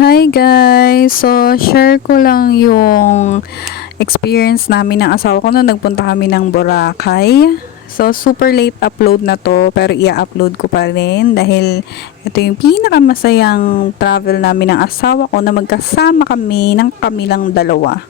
Hi guys! So, share ko lang yung experience namin ng asawa ko na nagpunta kami ng Boracay. So, super late upload na to, pero i-upload ko pa rin dahil ito yung pinakamasayang travel namin ng asawa ko na magkasama kami ng kamilang dalawa.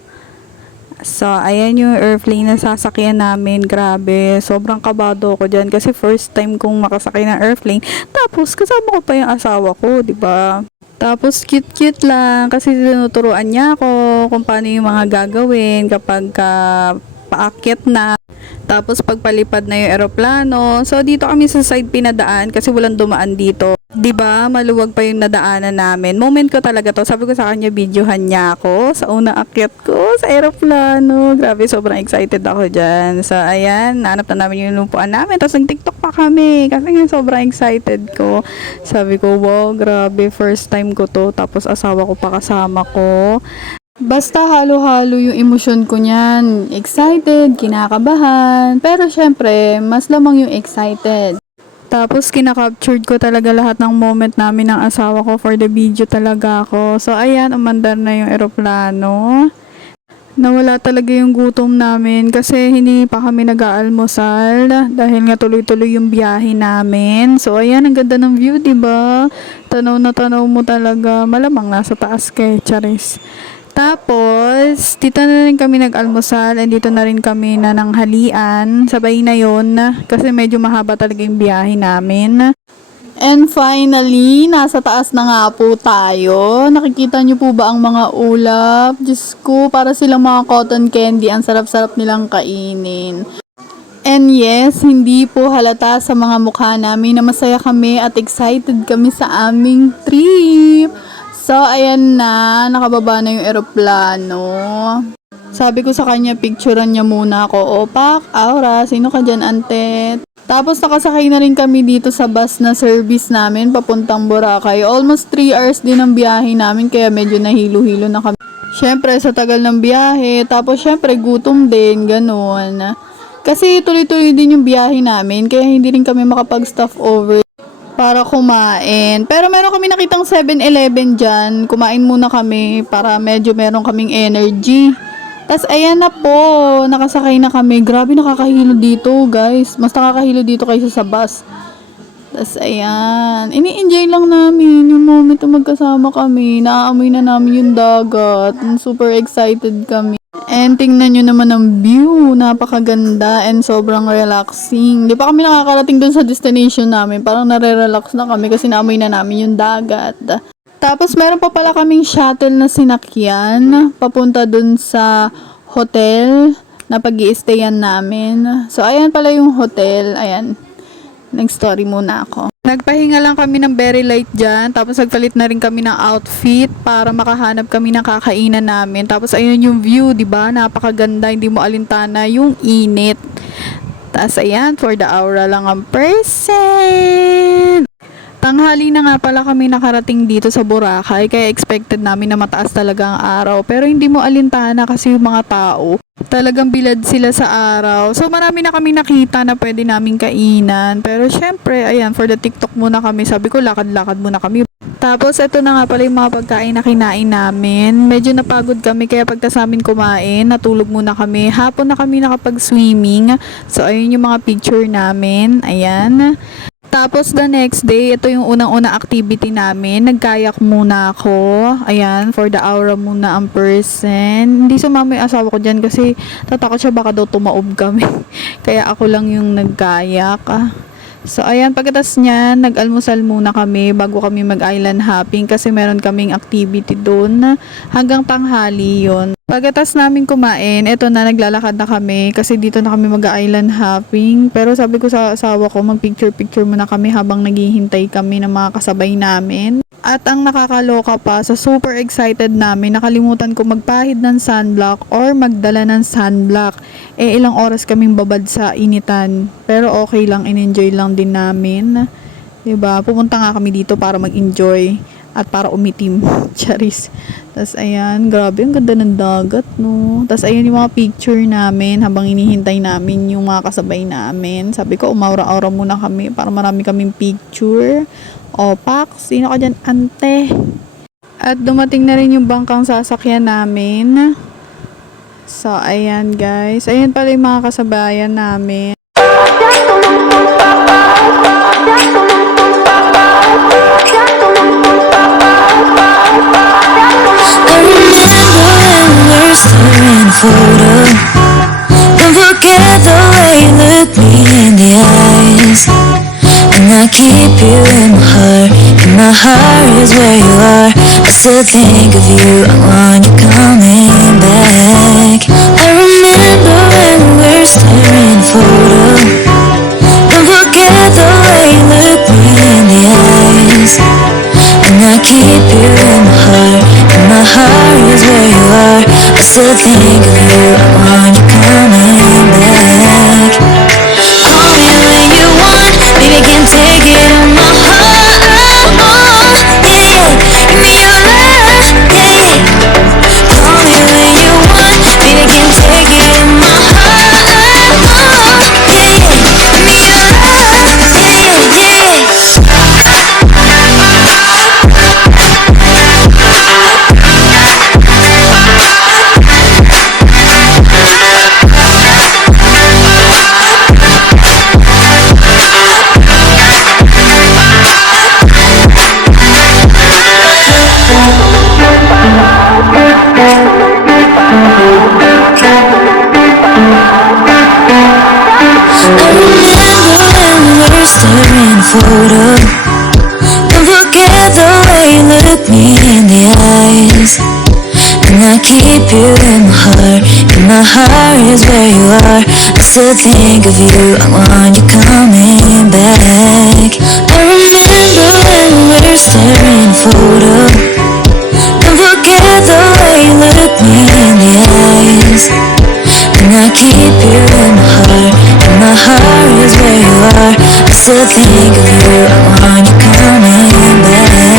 So, ayan yung airplane na sasakyan namin. Grabe, sobrang kabado ako dyan kasi first time kong makasakay ng airplane. Tapos, kasama ko pa yung asawa ko, di ba? Tapos cute-cute lang kasi tinuturuan niya ako kung paano yung mga gagawin kapag paakyat na. Tapos pagpalipad na yung eroplano. So dito kami sa side pinadaan kasi walang dumaan dito. 'Di ba? Maluwag pa yung nadaanan namin. Moment ko talaga to. Sabi ko sa kanya, videohan niya ako sa unang akyat ko sa eroplano. Grabe, sobrang excited ako diyan. So ayan, nahanap na namin yung lupuan namin. Tapos nag-TikTok pa kami kasi nga sobrang excited ko. Sabi ko, wow, grabe, first time ko to. Tapos asawa ko pa kasama ko. Basta halo-halo yung emosyon ko niyan. Excited, kinakabahan. Pero syempre, mas lamang yung excited. Tapos kinakaptured ko talaga lahat ng moment namin ng asawa ko for the video talaga ako. So ayan, umandar na yung eroplano. Nawala talaga yung gutom namin kasi hindi pa kami nag-aalmusal dahil nga tuloy-tuloy yung biyahe namin. So ayan, ang ganda ng view, 'di ba? Tanaw na tanaw mo talaga. Malamang nasa taas kay Charis. Tapos, dito na rin kami nag-almusal and dito na rin kami nananghalian. Sabay na yon kasi medyo mahaba talaga yung biyahe namin. And finally, nasa taas na nga po tayo. Nakikita niyo po ba ang mga ulap? Diyos ko, para silang mga cotton candy. Ang sarap-sarap nilang kainin. And yes, hindi po halata sa mga mukha namin na masaya kami at excited kami sa aming trip. So, ayan na, nakababa na yung eroplano. Sabi ko sa kanya, picturean niya muna ako. Opak, Aura, sino ka dyan, ante? Tapos nakasakay na rin kami dito sa bus na service namin, papuntang Boracay. Almost 3 hours din ang biyahe namin, kaya medyo nahilo-hilo na kami. Syempre, sa tagal ng biyahe, tapos syempre, gutom din, ganun. Kasi tuloy-tuloy din yung biyahe namin, kaya hindi rin kami makapag-stop over para kumain. Pero meron kami nakitang 7-Eleven dyan. Kumain muna kami para medyo meron kaming energy. Tapos ayan na po, nakasakay na kami. Grabe, nakakahilo dito guys. Mas nakakahilo dito kaysa sa bus. Tapos ayan, ini-enjoy lang namin yung moment na magkasama kami. Naaamoy na namin yung dagat. Super excited kami. And tingnan nyo naman ang view. Napakaganda and sobrang relaxing. Di pa kami nakakarating dun sa destination namin. Parang nare-relax na kami kasi naamoy na namin yung dagat. Tapos meron pa pala kaming shuttle na sinakyan. Papunta dun sa hotel na pag-i-stayan namin. So ayan pala yung hotel. Ayan. Nag-story muna ako. Nagpahinga lang kami ng very light dyan. Tapos nagpalit na rin kami ng outfit para makahanap kami ng kakainan namin. Tapos ayun yung view, di ba? Napakaganda, hindi mo alintana yung init. Tapos ayan, for the aura lang ang person. Tanghali na nga pala kami nakarating dito sa Boracay, kaya expected namin na mataas talaga ang araw. Pero hindi mo alintana kasi yung mga tao, talagang bilad sila sa araw. So marami na kami nakita na pwede naming kainan. Pero syempre, ayan, for the TikTok muna kami. Sabi ko, lakad-lakad muna kami. Tapos ito na nga pala yung mga pagkain na kinain namin. Medyo napagod kami kaya pagkas namin kumain, natulog muna kami. Hapon na kami nakapag-swimming. So ayun yung mga picture namin. Ayan. Tapos the next day, ito yung unang-unang activity namin. Nagkayak muna ako. Ayan, for the aura muna ang person. Hindi sumama yung asawa ko dyan kasi tatakot siya baka daw tumaob kami. Kaya ako lang yung nagkayak. So ayan, pagkatas niyan, nag-almusal muna kami bago kami mag-island hopping kasi meron kaming activity doon hanggang tanghali yon. Pagkatas namin kumain, eto na, naglalakad na kami kasi dito na kami mag-island hopping. Pero sabi ko sa asawa ko, mag-picture-picture muna kami habang naghihintay kami ng mga kasabay namin. At ang nakakaloka pa, sa super excited namin, nakalimutan ko magpahid ng sunblock or magdala ng sunblock. Ilang oras kaming babad sa initan. Pero okay lang, in-enjoy lang din namin. 'Di ba? Pumunta nga kami dito para mag-enjoy at para umitim. Charis. Tapos ayan, grabe, ang ganda ng dagat, no? Tapos ayan yung mga picture namin habang inihintay namin yung mga kasabay namin. Sabi ko, umaura-aura muna kami para marami kaming picture. Opak, sino ka dyan, ante? At dumating na rin yung bangkang sasakyan namin. So, ayan guys. Ayan pala yung mga kasabayan namin. I remember when we were staring photo. Don't forget the way you look me in the eyes. And I keep you in my heart. And my heart is where you are. I still think of you. I want you coming back. I remember when we were staring photo. Don't forget the way you look me in the eyes. And I keep you in my heart. And my heart is where you are. I still think of you. I want you coming back. Call me when you want. Baby, I can take it on my heart. Yeah, yeah. Give me your love. Yeah, yeah. Call me when you want. Baby, I can take it on my heart. Yeah, yeah. Give me your love. Yeah, yeah, yeah. I remember when we were staring photo. Don't forget the way you look me in the eyes. And I keep you in my heart. And my heart is where you are. I still think of you. I want you coming back. I remember when we were staring photo. Don't forget the way you look me in the eyes. And I keep you in my heart. And my heart is where you are. I still think of you. I want you coming back.